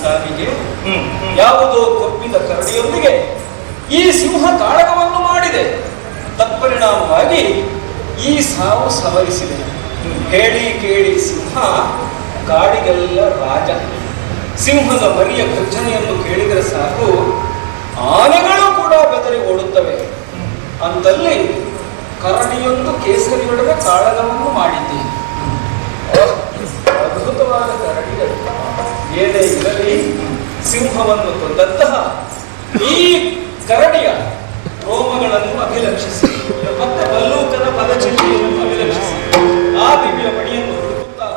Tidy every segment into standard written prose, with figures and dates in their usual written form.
ಸಾವಿಗೆ ಯಾವುದೋ ಕೊಬ್ಬಿದ ಕರಡಿಯೊಂದಿಗೆ ಈ ಸಿಂಹ ಕಾಳಗವನ್ನು ಮಾಡಿದೆ. ತತ್ಪರಿಣಾಮವಾಗಿ ಈ ಸಾವು ಸವರಿಸಿದೆ. ಹೇಳಿ ಕೇಳಿ ಸಿಂಹ ಕಾಡಿಗೆಲ್ಲ ರಾಜ. ಸಿಂಹದ ಮರಿಯ ಗರ್ಜನೆಯನ್ನು ಕೇಳಿದರೆ ಸಾಕು ಆನೆಗಳು ಕೂಡ ಬೆದರಿ ಓಡುತ್ತವೆ. ಅಂತಲ್ಲಿ ಕರಡಿಯೊಂದು ಕೇಸರಿಯೊಳಗೆ ಕಾಳಗವನ್ನು ಮಾಡಿದ್ದೆ. ಅದ್ಭುತವಾದ ಕರಡಿಗಳು. ಏನೇ ಇರಲಿ, ಸಿಂಹವನ್ನು ಕೊಂದಂತಹ ಈ ಕರಡಿಯ ರೋಮಗಳನ್ನು ಅಭಿಲಕ್ಷಿಸಿ ಮತ್ತೆ ಬಲ್ಲೂಕನ ಪದಚಿಹ್ನೆಯನ್ನು ಅಭಿಲಕ್ಷಿಸಿ ಆ ದಿವ್ಯ ಮಣಿಯನ್ನು ಹುಡುಕುತ್ತಾ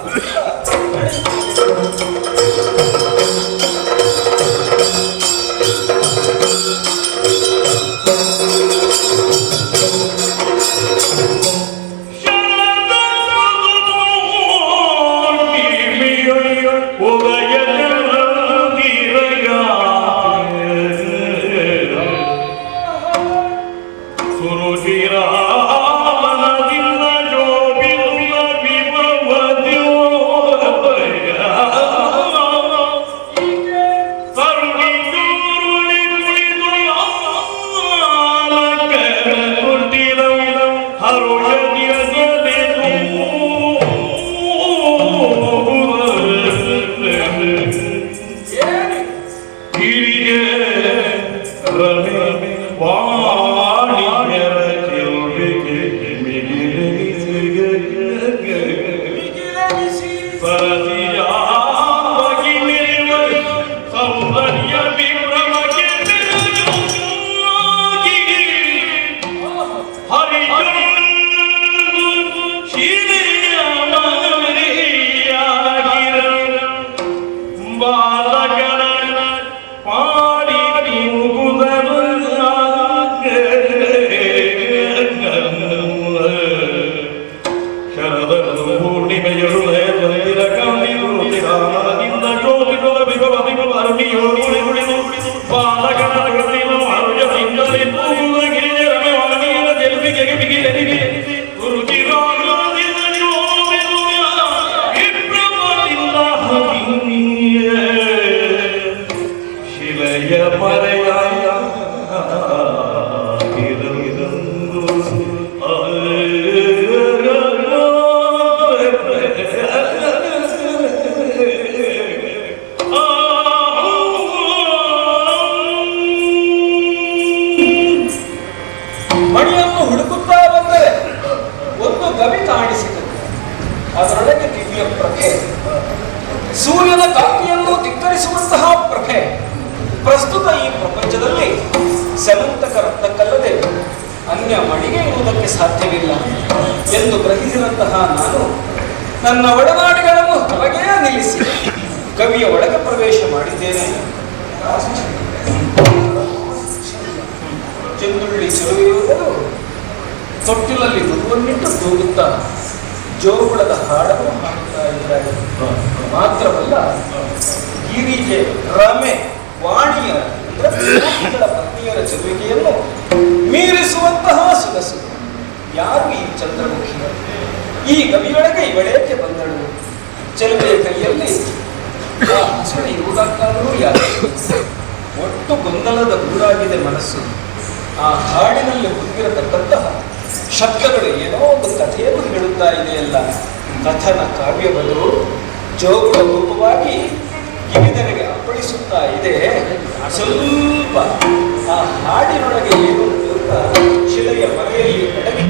ಅದರೊಳಗೆ ದಿವ್ಯ ಪ್ರಭೆ, ಸೂರ್ಯನ ಕಾಂತಿಯನ್ನು ಧಿಕ್ಕರಿಸುವಂತಹ ಪ್ರಭೆ. ಪ್ರಸ್ತುತ ಈ ಪ್ರಪಂಚದಲ್ಲಿ ಸಮಂತಕ ರತ್ನಕ್ಕಲ್ಲದೆ ಅನ್ಯ ಮಣಿಗೆ ಇರುವುದಕ್ಕೆ ಸಾಧ್ಯವಿಲ್ಲ ಎಂದು ಗ್ರಹಿಸಿದಂತಹ ನಾನು ನನ್ನ ಒಡನಾಡಿಗಳನ್ನು ಹೊರಗೇ ನಿಲ್ಲಿಸಿ ಕವಿಯ ಒಳಗೆ ಪ್ರವೇಶ ಮಾಡಿದ್ದೇನೆ. ಚೆಂದುಳ್ಳಿ ಚೆಲುವೆಯುವುದರು ತೊಟ್ಟಿಲಲ್ಲಿ ಮಗುವನ್ನಿಟ್ಟು ತೂಗುತ್ತಾ ಜೋಗುಳದ ಹಾಡನ್ನು ಹಾಡುತ್ತಾ ಇದ್ದಾರೆ. ಮಾತ್ರವಲ್ಲ, ಗಿರಿಜೆ, ರಮೆ, ವಾಣಿಯ ಪತ್ನಿಯರ ಚದುವಿಕೆಯನ್ನು ಮೀರಿಸುವಂತಹ ಸೊಗಸು. ಯಾರು ಈ ಚಂದ್ರಮುಖಿ? ಈ ಕವಿಯೊಳಗೆ ಇವಳೇಕೆ ಬಂದಳು? ಚೆಲುವೆಯ ಕೈಯಲ್ಲಿ ಆ ಹಸುಳೆ ಇರುವುದಕ್ಕಾದರೂ ಯಾರು? ಒಟ್ಟು ಗೊಂದಲದ ಗೂಡಾಗಿದೆ ಮನಸ್ಸು. ಆ ಹಾಡಿನಲ್ಲಿ ಹೊಂದಿರತಕ್ಕಂತಹ ಶಬ್ದಗಳು ಏನೋ ಒಂದು ಕಥೆಯನ್ನು ಹೇಳುತ್ತಾ ಇದೆಯಲ್ಲ. ಕಥನ ಕಾವ್ಯವನ್ನು ಜೋಗುಳ ರೂಪವಾಗಿ ಕಿವಿದೆರೆಗೆ ಅಪ್ಪಳಿಸುತ್ತಾ ಇದೆ. ಸ್ವಲ್ಪ ಆ ಹಾಡಿನೊಳಗೆ ಏನು ಅಂತ ಶಿಲೆಯ ಮನೆಯಲ್ಲಿ ಅಡಗಿ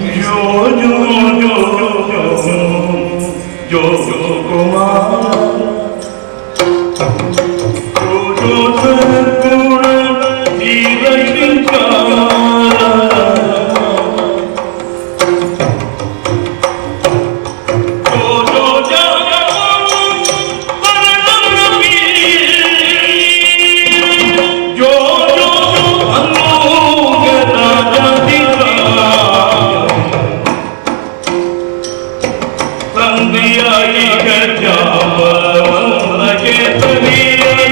Sandiya ki gajaba, ke taniya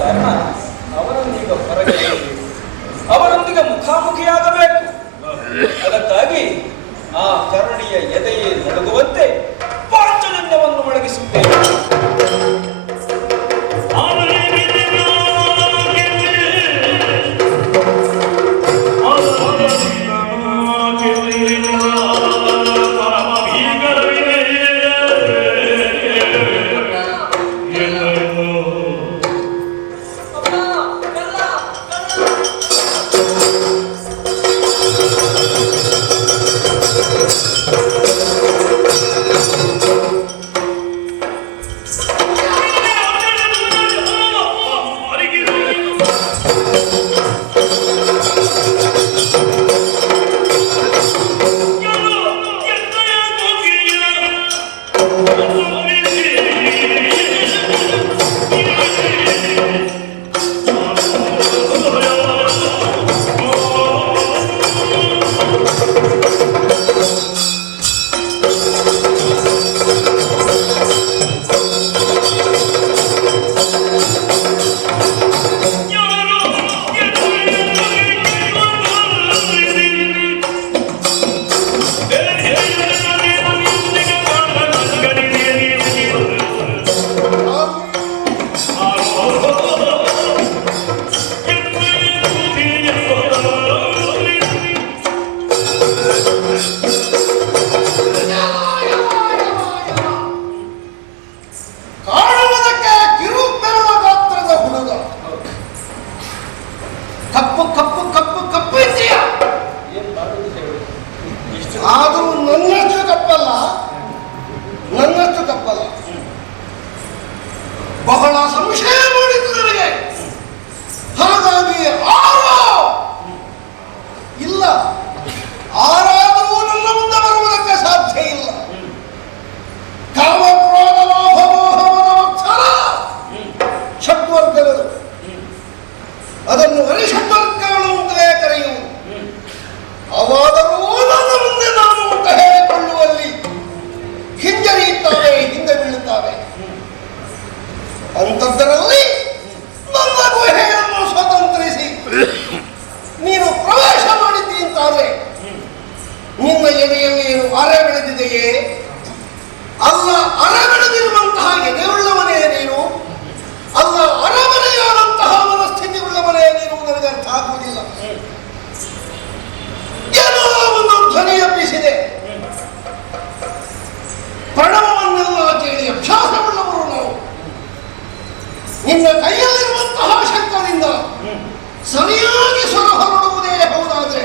ಕಾರಣ ಅವರೊಂದಿಗೆ ಹೊರಗೆ ಅವರೊಂದಿಗೆ ಮುಖಾಮುಖಿಯಾಗಬೇಕು. ಅದಕ್ಕಾಗಿ ಆ ಕರುಣಿಯ ಎದೆಯೇ ನಡುಗುವಂತೆ ಪಾಂಚಜನ್ಯವನ್ನು ಮೊಳಗಿಸುತ್ತೇನೆ. ಬಹಳ ಸಂಶಯ ಮೂಡಿತು ನನಗೆ. ಹಾಗಾಗಿ ಇಲ್ಲ, ಆರಾದರೂ ನನ್ನ ಮುಂದೆ ಬರುವುದಕ್ಕೆ ಸಾಧ್ಯ ಇಲ್ಲ. ಕಾಮ ಕ್ರೋಧ ಲೋಭ ಮೋಹ ಮದ ಮತ್ಸರ ಷಡ್ವರ್ಗಗಳು, ಅದನ್ನು ಹರಿಷಡ್ವರ್ಗಗಳು ಅಂತಲೇ ಕರೆಯುವುದು. ಅವಾದರೂ ನನ್ನ ಮುಂದೆ ನಾನು ಊಟ ಹೇಳಿಕೊಳ್ಳುವಲ್ಲಿ ಹಿಂಜರಿಯುತ್ತವೆ, ಹಿಂದೆ ಬೀಳುತ್ತವೆ. ಅಂಥದ್ದರಲ್ಲಿ ನನ್ನ ಗುಹೆಯನ್ನು ಸ್ವತಂತ್ರಿಸಿ ನೀನು ಪ್ರವೇಶ ಮಾಡಿದ್ದಿ ಅಂತಾದ್ರೆ ನಿನ್ನ ಎದೆಯಲ್ಲಿ ಏನು ಅರೆ ಬೆಳೆದಿದೆಯೇ? ಅಲ್ಲ, ಅರೆ ಬೆಳೆದಿರುವಂತಹ ಎದೆಯುಳ್ಳವನೇ ನೀನು, ಅಲ್ಲ ಅರಮನೆಯಾದಂತಹ ಮನಸ್ಥಿತಿ ಉಳ್ಳವನೇ ನೀನು. ನನಗೆ ಅರ್ಥ ಆಗುವುದಿಲ್ಲ. ಏನೋ ಒಂದು ಧ್ವನಿ ಎಬ್ಬಿಸಿದೆ. ಪ್ರಣವವನ್ನೆಲ್ಲ ಕೇಳಿ ಅಭ್ಯಾಸವುಳ್ಳವರು ನಾವು. ನಿನ್ನ ಕೈಯಲ್ಲಿರುವಂತಹ ಶಕ್ತಿಯಿಂದ ಸರಿಯಾಗಿ ಸ್ವರ ಹೊರಡುವುದೇ ಹೌದಾದ್ರೆ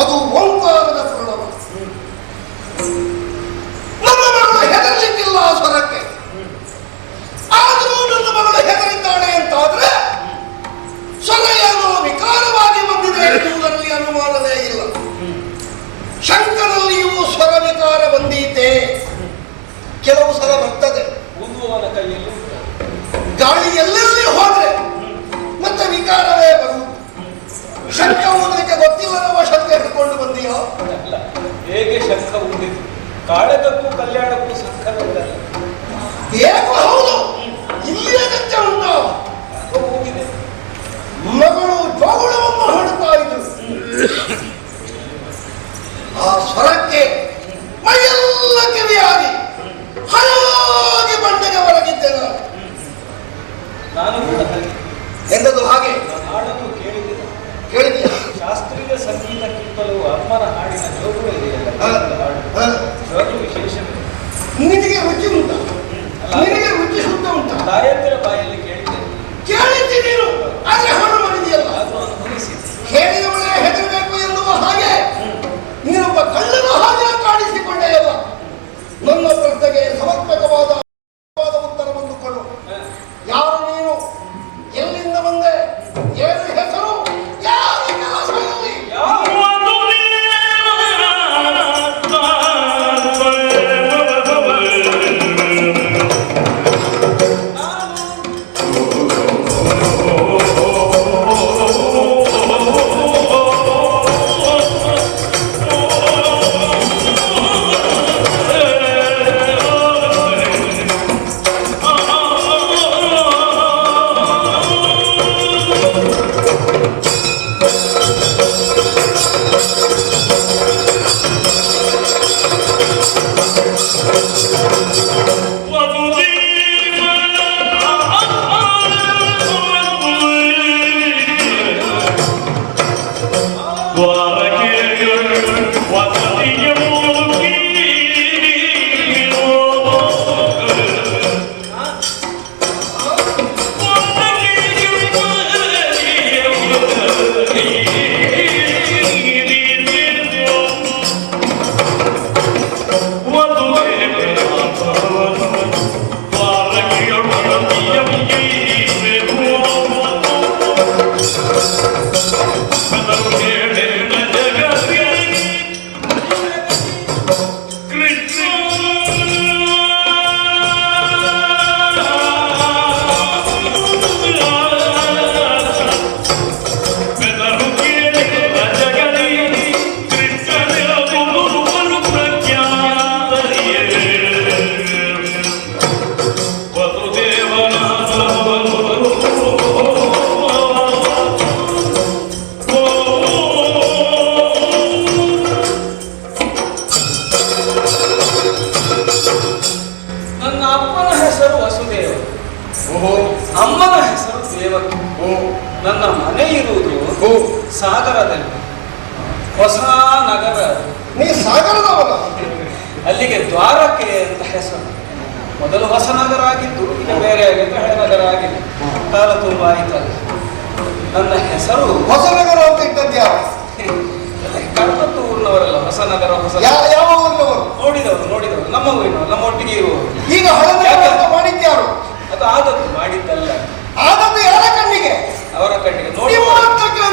ಅದು ಓಂಕಾರದ ಪ್ರಣವ. ನನ್ನ ಮಗಳು ಹೆದರಲಿಕ್ಕಿಲ್ಲ ಆ ಸ್ವರಕ್ಕೆ, ಆದರೂ ನನ್ನ ಮಗಳು ಹೆದರಿದ್ದಾಳೆ ಅಂತಾದ್ರೆ ಸ್ವರ ಏನೋ ವಿಕಾರವಾಗಿ ಬಂದಿದೆ ಎನ್ನುವುದರಲ್ಲಿ ಅನುಮಾನವೇ ಇಲ್ಲ. ಶಂಕರಲ್ಲಿಯೂ ಸ್ವರ ವಿಕಾರ ಬಂದೀತೆ, ಕೆಲವು ಸಲ ಬರ್ತದೆ. ಓದುವವನ ಕೈಯಲ್ಲಿ ಗಾಳಿ ಎಲ್ಲೆಲ್ಲಿ ಹೋದ್ರೆ ಮತ್ತೆ ವಿಕಾರವೇ ಬರುವುದು. ಶಂಕ ಓದಲಿಕ್ಕೆ ಗೊತ್ತಿಲ್ಲದವ ಶಂಕ ಹಿಡ್ಕೊಂಡು ಬಂದಿಯೋ? ಅಲ್ಲ, ಹೇಗೆ ಶಂಕ ಉಳಿದಿತ್ತು? ಕಾಳಗಕ್ಕೂ ಕಲ್ಯಾಣಕ್ಕೂ ಸಂಕಲ್ಪವಿಲ್ಲ. ಏಕೋ ಹೌದು, ಇಲ್ಲಿಯೇ ಗಂಜ ಉಂಟು. ಹೋಗಿದೆ. ಮಗಳು ಜೋಗುಳವನ್ನು ಹಾಡುತ್ತಾ ಇದ್ರು. ಆ ಸ್ವರಕ್ಕೆ ಮೈಯೆಲ್ಲ ಕಿವಿಯಾಗಿ ಹಾಗೆ ಬಂಡೆಗೆ ಹೊರಗಿದ್ದೆ ನಾನು ಕೂಡ ಹಾಗೆ ಎಂದದು. ಹಾಗೆ ಹಾಡನ್ನು ಕೇಳಿದೀಯ? ಶಾಸ್ತ್ರೀಯ ಸಂಗೀತಕ್ಕಿಂತಲೂ ಅಮ್ಮನ ಹಾಡಿನ ಜೋಗುಳ ಇದೆಯಲ್ಲ, ಜೋಗು ವಿಶೇಷವೇ. ನಿನಗೆ ರುಚಿ ಉಂಟಾ? ನಿನಗೆ ರುಚಿ ಶುದ್ಧ ಉಂಟಾ? ತಾಯಂದಿರ ಬಾಯಲ್ಲಿ ಕೇಳಿದ್ದೇನೆ. ಕೇಳಿದ್ದಿ ನೀನು, ಆದ್ರೆ ಹಾಡು ಮಾಡಿದೆಯಲ್ಲ. ಅದನ್ನು ಅನುಭವಿಸಿದ್ದೆ. ಕೇಳಿದವನೇ ಹೆದರಬೇಕು ಎನ್ನುವ ಹಾಗೆ ನೀನೊಬ್ಬ ಕಳ್ಳನ ಹಾಗೆ ಕಾಣಿಸಿಕೊಂಡೆಯಲ್ಲ. ನನ್ನ ಪ್ರಶ್ನೆಗೆ ಸಮರ್ಪಕವಾದ ಉತ್ತರವನ್ನು ಕೊಡು. ಯಾರು ನೀನು? ಎಲ್ಲಿಂದ ಬಂದೆ? ಏನು ಹೆಸರು? ಯಾರ ಕೆಲಸ? ನನ್ನ ಅಪ್ಪನ ಹೆಸರು ವಸುದೇವ, ಓಹೋ, ಅಮ್ಮನ ಹೆಸರು ದೇವಕಿ. ಓ, ನನ್ನ ಮನೆ ಇರುವುದು ಓ, ಸಾಗರದಲ್ಲಿ, ಹೊಸ ನಗರ. ನೀ ಸಾಗರದವನ? ಅಲ್ಲಿಗೆ ದ್ವಾರಕೆ ಅಂತ ಹೆಸರು. ಮೊದಲು ಹೊಸ ನಗರ ಆಗಿದ್ದು, ಈಗ ಬೇರೆ ಆಗಿದ್ದು ಹಳೆ ನಗರ ಆಗಿದೆ. ಕಾಲ ತುಂಬ ಆಯ್ತಲ್ಲ. ನನ್ನ ಹೆಸರು ಹೊಸ ನಗರ ಅಂತ ಇಟ್ಟದ್ಯಾವ? ಕರ್ಮತ್ತು ಊರಿನವರಲ್ಲ, ಹೊಸ ನಗರ. ಹೊಸ ಯಾವ ಊರಿನವರು? ನೋಡಿದವರು ನಮ್ಮ ಊರಿನವರು, ನಮ್ಮ ಒಟ್ಟಿಗೆ ಇರುವವರು. ಈಗ ಹಳೆ ನಗರ ಅಂತ ಮಾಡಿದ್ಯಾರು? ಅದು ಆದದ್ದು, ಮಾಡಿದ್ದಲ್ಲ. ಆದದ್ದು ಯಾರ ಕಣ್ಣಿಗೆ? ಅವರ ಕಣ್ಣಿಗೆ.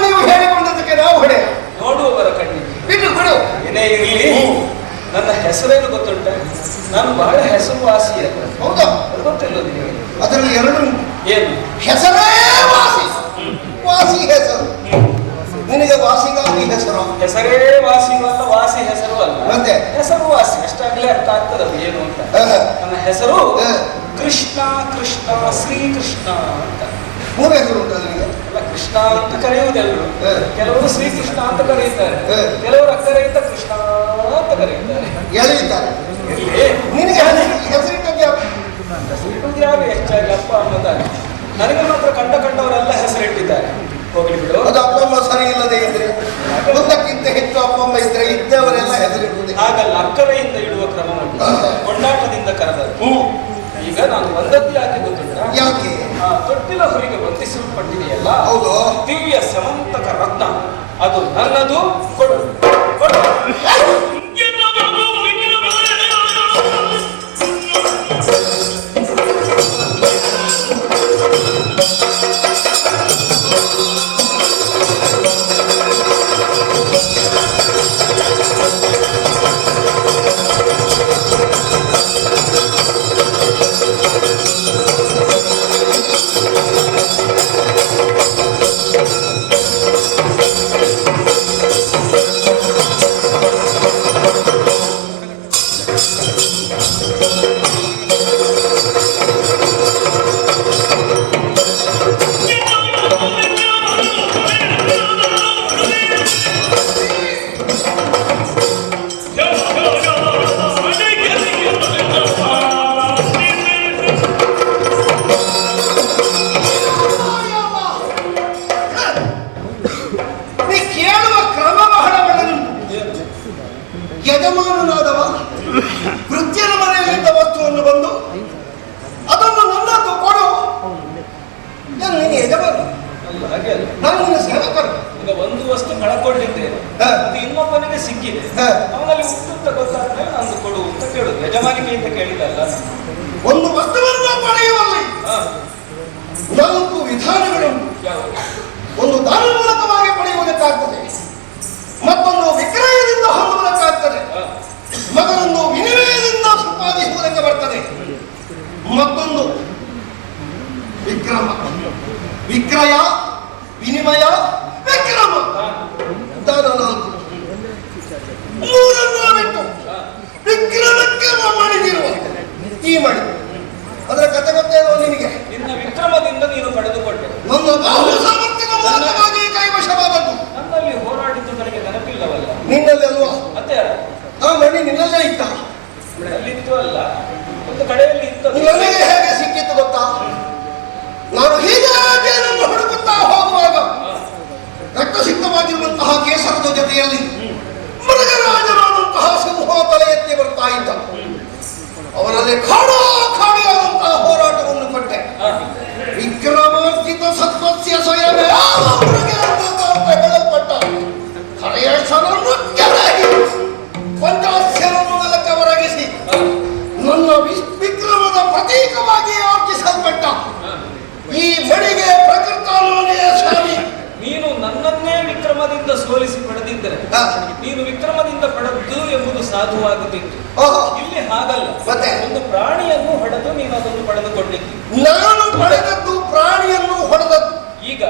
ನೀವು ಹೇಳಿಕೊಂಡದಕ್ಕೆ ನಾವು ಹೊಡೆ ನೋಡುವವರ ಕಣ್ಣಿಗೆ. ಬಿಟ್ಟು ಬಿಡು. ಏನೇ ಇರಲಿ, ನನ್ನ ಹೆಸರೇನು ಗೊತ್ತುಂಟ? ನಾನು ಬಹಳ ಹೆಸರುವಾಸಿ. ಹೌದಾ? ಅದು ಗೊತ್ತಿಲ್ಲ ನಿಮಗೆ? ಅದರಲ್ಲಿ ಎರಡು ಏನು? ಹೆಸರೇ ವಾಸಿ, ವಾಸಿ ಹೆಸರು. ನಿನಗೆ ವಾಸಿಗಾಗಿ ಹೆಸರು? ಹೆಸರೇ ವಾಸಿಯಲ್ಲ, ವಾಸಿ ಹೆಸರು ಅಲ್ಲ. ಮತ್ತೆ ಹೆಸರು ವಾಸಿ ಅಷ್ಟಾಗ್ಲೇ ಅರ್ಥ ಆಗ್ತದೆ ಅದು ಏನು ಅಂತ. ನನ್ನ ಹೆಸರು ಕೃಷ್ಣ, ಕೃಷ್ಣ, ಶ್ರೀಕೃಷ್ಣ ಅಂತ. ಮೂರು ಹೆಸರು ಉಂಟು ನಿನಗೆ? ಅಲ್ಲ, ಕೃಷ್ಣ ಅಂತ ಕರೆಯುವುದೆಲ್ಲರು. ಕೆಲವರು ಶ್ರೀಕೃಷ್ಣ ಅಂತ ಕರೆಯುತ್ತಾರೆ, ಕೆಲವರು ಅಕ್ಕರೆಯಿಂದ ಕೃಷ್ಣ ಅಂತ ಕರೆಯುತ್ತಾರೆ. ಎಲ್ಲಿದ್ದಾರೆ? ನಿನಗೆ ಹೆಸರಿಟ್ಟದ್ದು ಯಾರು ಹೆಚ್ಚಾಗಿ ಅಪ್ಪ ಅಮ್ಮದ್ದಾರೆ. ನನಗೆ ಮಾತ್ರ ಕಂಡವರೆಲ್ಲ ಹೆಸರಿಟ್ಟಿದ್ದಾರೆ. ಹೋಗ್ಲಿ ಬಿಡು. ಅದು ಅಪ್ಪ ಅಮ್ಮ ಸರಿ ಇಲ್ಲದೆ ಇದ್ರೆ, ಒಂದಕ್ಕಿಂತ ಹೆಚ್ಚು ಅಪ್ಪ ಅಮ್ಮ ಇದ್ರೆ ಇದ್ದವರೆಲ್ಲ ಹೆಸರಿಡುವುದೇ. ಹಾಗಲ್ಲ, ಅಕ್ಕರೆಯಿಂದ ಇಡುವ ಕ್ರಮ ಉಂಟು, ಕೊಂಡಾಟದಿಂದ ಕರೆದದ್ದು. ಈಗ ನಾನು ಒಂದದ್ದು ಯಾಕೆ ಗೊತ್ತುಂಟ? ಯಾಕೆ? ಆ ತೊಟ್ಟಿಲ ಹೊರಿಗೆ ಬಂಧಿಸಲ್ಪಟ್ಟಿದೆಯಲ್ಲ, ಹೌದು, ದಿವ್ಯ ಸಮಂತಕ ರತ್ನ ಅದು ನನ್ನದು. ಕೊಡು ಕೊಡು. ಯಜಮಾನನಾದವ ವೃತ್ತಿಯನ ಮನೆಯಲ್ಲಿದ್ದ ವಸ್ತುವನ್ನು ಬಂದು ಅದನ್ನು ನನ್ನದು ಕೊಡು. ನೀನು ಯಜಮಾನ ಅಲ್ಲ, ಹಾಗೆ ಅಲ್ಲ. ನಾನು ನಿನ್ನ ಸೇವಕರು. ಈಗ ಒಂದು ವಸ್ತು ಕಳಕೊಂಡಿದ್ದೇನೆ, ಅದು ಇನ್ನೊಬ್ಬನಿಗೆ ಸಿಕ್ಕಿದೆ. ಅವನಲ್ಲಿ ಉಂಟು ಅಂತ ಗೊತ್ತಾದ್ಮೇಲೆ ನಾನು ಕೊಡು ಅಂತ ಕೇಳುದು. ಯಜಮಾನಿಕೆ ಅಂತ ಕೇಳಿದಲ್ಲ. ಒಂದು ವಸ್ತುವನ್ನು ಪಡೆಯುವಲ್ಲಿ 4 ವಿಧಾನಗಳುಂಟು. ಒಂದು ದಾನ ಮೂಲಕವಾಗಿ ಪಡೆಯುವುದಕ್ಕಾಗ್ತದೆ, ಮತ್ತೊಂದು ವಿಕ್ರಯದಿಂದ ಹೊಂದುವುದಕ್ಕಾಗ್ತದೆ, ಮಗನೊಂದು ವಿನಿಮಯದಿಂದ ಸಂಪಾದಿಸುವುದಕ್ಕೆ ಬರ್ತದೆ, ಮತ್ತೊಂದು ವಿಕ್ರಮ, ವಿಕ್ರಯ, ವಿನಿಮಯ, ವಿಕ್ರಮ. ದಾನ 4. ಮೂರನ್ನು ಬಿಟ್ಟು ವಿಕ್ರಮಕ್ಕೆ ಮಾಡಿದಿರುವ ಈ ಮಾಡಿ ಅದರ ಕಥೆ ಗೊತ್ತೇನೋ ನಿನಗೆ? ನಿನ್ನ ವಿಕ್ರಮದಿಂದ ನೀನು ಪಡೆದುಕೊಂಡೆ. ನನ್ನ ಬಾಹು ಸಾಮರ್ಥ್ಯದ ಮೂಲಕವಾಗಿ ಕೈವಶವಾದದ್ದು. ನನ್ನಲ್ಲಿ ಹೋರಾಡಿದ್ದು ನನಗೆ ನೆನಪಿಲ್ಲವಲ್ಲ. ನಿನ್ನಲ್ಲಿ ಅಲ್ವಾ? ಮತ್ತೆ ಆ ಮಣಿ ನಿನ್ನಲ್ಲೇ ಇತ್ತ? ಅಲ್ಲಿತ್ತು ಅಲ್ಲ, ಒಂದು ಕಡೆಯಲ್ಲಿ ಇತ್ತು. ನನಗೆ ಹೇಗೆ ಸಿಕ್ಕಿತ್ತು ಗೊತ್ತಾ? ನಾನು ಹೀಗೆ ಆಕೆಯನ್ನು ಹುಡುಕುತ್ತಾ ಹೋಗುವಾಗ ರಕ್ತಸಿಕ್ತವಾಗಿರುವಂತಹ ಕೇಸರದ ಜೊತೆಯಲ್ಲಿ ಮೃಗರಾಜನಾದಂತಹ ಸಿಂಹ ತಲೆ ಎತ್ತಿ ಬರ್ತಾ ಇದ್ದ. ಅವರಲ್ಲಿ ಖಾಡಿಯಾದಂತಹ ಹೋರಾಟವನ್ನು ಕೊಟ್ಟೆ. ವಿಕ್ರಮಾರ್ಜಿತ ಸತ್ವಸ್ಯ ಸ್ವಯಂ ಅಂತ ಹೇಳಲ್ಪಟ್ಟ ಹರೆಯೇಶ್ವರನ್ನು ಪಂಚಾಸ್ಯರನ್ನು ನೆಲಕ್ಕೆ ಒರಗಿಸಿ ನನ್ನ ವಿಕ್ರಮದ ಪ್ರತೀಕವಾಗಿ ಅರ್ಪಿಸಲ್ಪಟ್ಟ ಈ ಮಣಿಗೆ ಪ್ರಕೃತಾಲೋನೆಯ ಸ್ವಾಮಿ. ನೀನು ನನ್ನನ್ನೇ ವಿಕ್ರಮದಿಂದ ಸೋಲಿಸಿ ಪಡೆದಿದ್ದರೆ ನೀನು ವಿಕ್ರಮದಿಂದ ಪಡೆದ್ದು ಎಂಬುದು ಸಾಧುವಾಗುತ್ತಿತ್ತು. ಇಲ್ಲಿ ಹಾಗಲ್ಲ. ಮತ್ತೆ ಒಂದು ಪ್ರಾಣಿಯನ್ನು ಹೊಡೆದು ನೀನು ಅದನ್ನು ಪಡೆದುಕೊಂಡಿದ್ದು. ನಾನು ಪಡೆದದ್ದು ಪ್ರಾಣಿಯನ್ನು ಹೊಡೆದದ್ದು. ಈಗ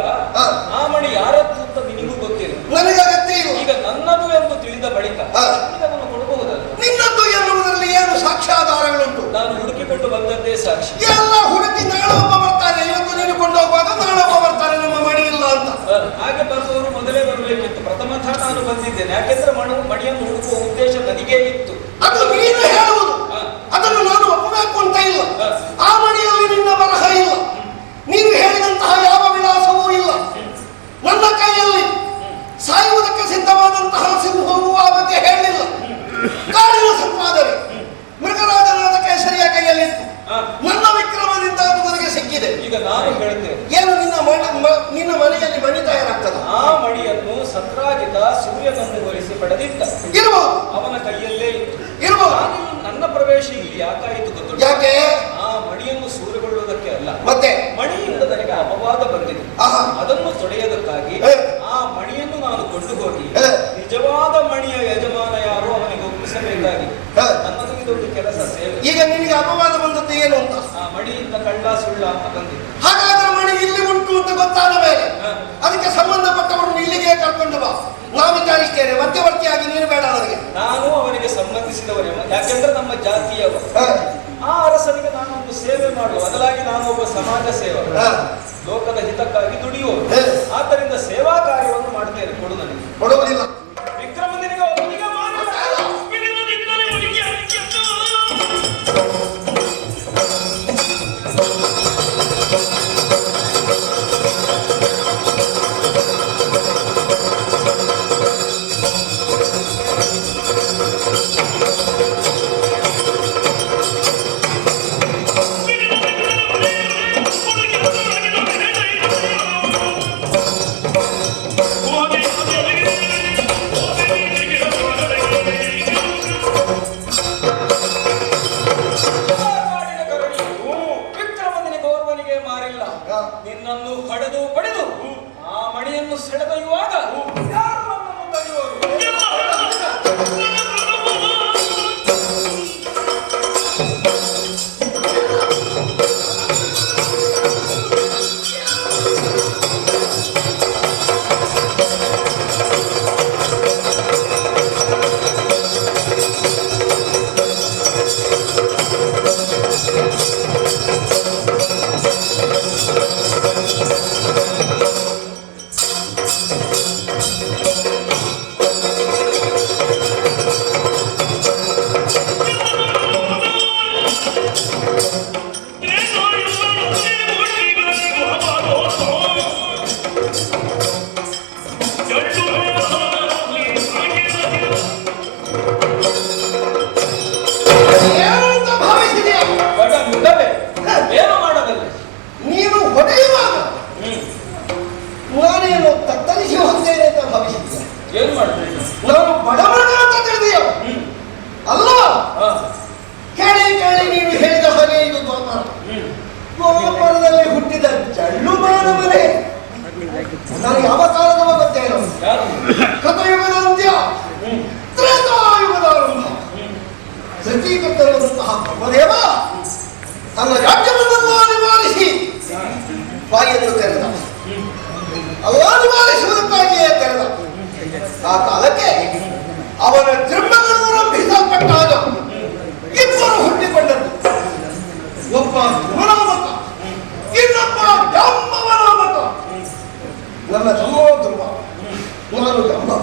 ಆ ಮಣಿ ಯಾರದ್ದು ಅಂತ ನಿನಗೂ ಗೊತ್ತಿಲ್ಲ, ನನಗೆ ಅಗತ್ಯ ಇಲ್ಲ. ಈಗ ನನ್ನದು ಎಂದು ತಿಳಿದ ಬಳಿಕ ಅದನ್ನು ಕೊಡಬಹುದಲ್ಲ? ನಿನ್ನದ್ದು ಎನ್ನುವುದರಲ್ಲಿ ಏನು ಸಾಕ್ಷ್ಯಾಧಾರಗಳುಂಟು? ನಾನು ಹುಡುಕಿಕೊಂಡು ಬಂದದ್ದೇ ಸಾಕ್ಷಿ. ಎಲ್ಲ ಹುಡುಕಿ ನಾಳೊಬ್ಬ ಬರ್ತಾನೆ, ಇವತ್ತು ನೀನು ಕೊಂಡೋಗುವಾಗ ನಾಳೊಬ್ಬ ಬರ್ತಾನೆ ನಮ್ಮ ಮಣಿ ಇಲ್ಲ ಅಂತ. ಹಾಗೆ ಬರುವವರು ಮೊದಲೇ ಬರಬೇಕಿತ್ತು. ಪ್ರಥಮತಃ ನಾನು ಬಂದಿದ್ದೇನೆ, ಯಾಕೆಂದ್ರೆ ಮಣಿಯನ್ನು ಹುಡುಕುವ ಉದ್ದೇಶ ನನಗೇ ಇತ್ತು. ಅದು ನೀನು ಹೇಳುವುದು, ಅದನ್ನು ನಾನು ಒಪ್ಪಬೇಕು ಅಂತ ಇಲ್ಲ. ಸಂಪಾದನೆ ಮೃಗರಾಜನಾದ ಕೇಸರಿಯ ಕೈಯಲ್ಲಿತ್ತು. ಹಾ. ನನ್ನ ವಿಕ್ರಮದಿಂದ ಅದು ನನಗೆ ಸಿಕ್ಕಿದೆ. ಈಗ ನಾನು ಹೇಳ್ತೇನೆ, ಏನು ನಿನ್ನ ಮನೆಯಲ್ಲಿ ಮಣಿ ತಯಾರಾಗ್ತದ? ಆ ಮಣಿಯನ್ನು ಸತ್ರಾಜಿತ ಸೂರ್ಯನನ್ನು ವಹಿಸಿ ಪಡೆದಿದ್ದ. ಇರಬಹುದು, ಅವನ ಕೈಯಲ್ಲೇ ಇತ್ತು. ಇರಬಹುದು. ನನ್ನ ಪ್ರವೇಶ ಇಲ್ಲಿ ಯಾಕಾಯಿತು ಗೊತ್ತು? ಯಾಕೆ? ಆ ಮಣಿಯನ್ನು ಸೂರೆಗೊಳ್ಳುವುದಕ್ಕೆ ಅಲ್ಲ, ಮತ್ತೆ ಮಣಿಯಿಂದ ನನಗೆ ಅಪವಾದ ಬಂದಿದೆ. ಆಹಾ. ಅದನ್ನು ತೊಡೆಯೋದಕ್ಕಾಗಿ ಹೇ. ಆ ಮಣಿಯನ್ನು ನಾನು ಕೊಂಡು ಹೋಗಿ ಹೇ. ನಿಜವಾದ ಮಣಿಯ ಯಜಮಾನ ಯಾರು ಅವನಿಗೆ ಒಪ್ಪಿಸಬೇಕಾಗಿದೆ. ಹೇ. ನನ್ನದು ಇದೊಂದು ಕೆಲಸ ಸೇವೆ. ಈಗ ನಿನಗೆ ಅಪವಾದ ಬಂದದ್ದು ಏನು ಅಂತ? ಆ ಮಣಿಯಿಂದ ಕಳ್ಳ ಸುಳ್ಳ ಅಂತ ಬಂದಿದೆ. ಹಾಗಾದ್ರೆ ಮಣಿ ಇಲ್ಲಿ ಉಂಟು ಅಂತ ಗೊತ್ತಾದ ಮೇಲೆ ಹಾ. ಅದಕ್ಕೆ ಸಂಬಂಧಪಟ್ಟವರನ್ನು ಇಲ್ಲಿಗೆ ಕರ್ಕೊಂಡು ಬಾ. ನಾವು ವಿಚಾರಿಸ್ತೇನೆ. ಮಧ್ಯವರ್ತಿಯಾಗಿ ನೀನು ಬೇಡ ನನಗೆ. ನಾನು ಅವನಿಗೆ ಸಂಬಂಧಿಸಿದವರೇ, ಯಾಕೆಂದ್ರೆ ನಮ್ಮ ಜಾತಿಯವ. ಹಾ. ಆ ಅರಸನಿಗೆ ನಾನು ಒಂದು ಸೇವೆ ಮಾಡುವ ಬದಲಾಗಿ ನಾನು ಒಬ್ಬ ಸಮಾಜ ಸೇವಕ, ಹಾ. ಲೋಕದ ಹಿತಕ್ಕಾಗಿ ದುಡಿಯುವ. ಹೇ. ಆದ್ದರಿಂದ ಸೇವಾ ಕಾರ್ಯವನ್ನು ಮಾಡ್ತೇನೆ. ಕೊಡು ನನಗೆ. ಕೊಡುವುದಿಲ್ಲ. ವಿಕ್ರಮನಿಗೆ ಒಪ್ಪಿಗೆ ಮಾಡು. ನಿನ್ನನ್ನು ಹೊಡೆದು ಪಡೆದು ಆ ಮಣಿಯನ್ನು ಸೆಳೆದೊಯ್ಯುವಾಗ ಯಾರು ನನ್ನನ್ನು ತಡೆಯುವರು? ಏನಂತ ಭಾವಿಸಿದೆಯಾ? ಬಡ ಮುದವೇ, ಏನು ಮಾಡಬಲ್ಲೆ? ನೀನು ಹೊಡೆಯುವಾಗ ನಾನೇನು ತತ್ತರಿಸಿ ಹೋಗ್ತೇನೆ ಅಂತ ಭಾವಿಸಿದ್ದೆ. ಏನು ಮಾಡ್ತೀನಿ? ನಾನು ಬಡವನ ಅಂತ ತಿಳಿದೆಯ ಅಲ್ಲ. ಕೇಳಿ ಕೇಳಿ ನೀನು ಹೇಳಿದ ಹಾಗೆ ಇದು ದ್ವಾಪರ. ದ್ವಾಪರದಲ್ಲಿ ಹುಟ್ಟಿದ ಜಳ್ಳು ಮಾನವನೇ. ನಾನು ಯಾವ ಕಾಲದವ ಗೊತ್ತೇನು? ಯಾರು? ಕೃತಯುಗದ ಅಂತ್ಯ, ತ್ರೇತಾಯುಗದ ಆರಂಭ. ಸೃಷ್ಟಿಕರ್ತನಾದಂತಹ ಬ್ರಹ್ಮದೇವ ತನ್ನ ರಾಜ್ಯವನ್ನೆಲ್ಲ ನಿವಾರಿಸಿ ಬಾಯಿಯನ್ನು ತೆರೆದ. ಅಲ್ಲ ನಿವಾರಿಸುವುದಕ್ಕಾಗಿಯೇ ತೆರೆದ. ಆ ಕಾಲಕ್ಕೆ ಅವನ ಜನ್ಮಗಳು ರಂಭಿಸಲ್ಪಟ್ಟಾಗ ಇಬ್ಬರು ಹುಟ್ಟಿಕೊಂಡದ್ದು. ಒಬ್ಬ ಧ್ರುವನಾಮಕ, ಇನ್ನೊಬ್ಬ ಜಾಂಬವನಾಮಕ. ನನ್ನ ತಮ್ಮ ಧ್ರುವ, ನಾನು ಜಾಂಬವ.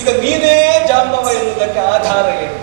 ಈಗ ನೀನೇ ಜಾಂಬವ ಎನ್ನುವುದಕ್ಕೆ ಆಧಾರ ಏನು?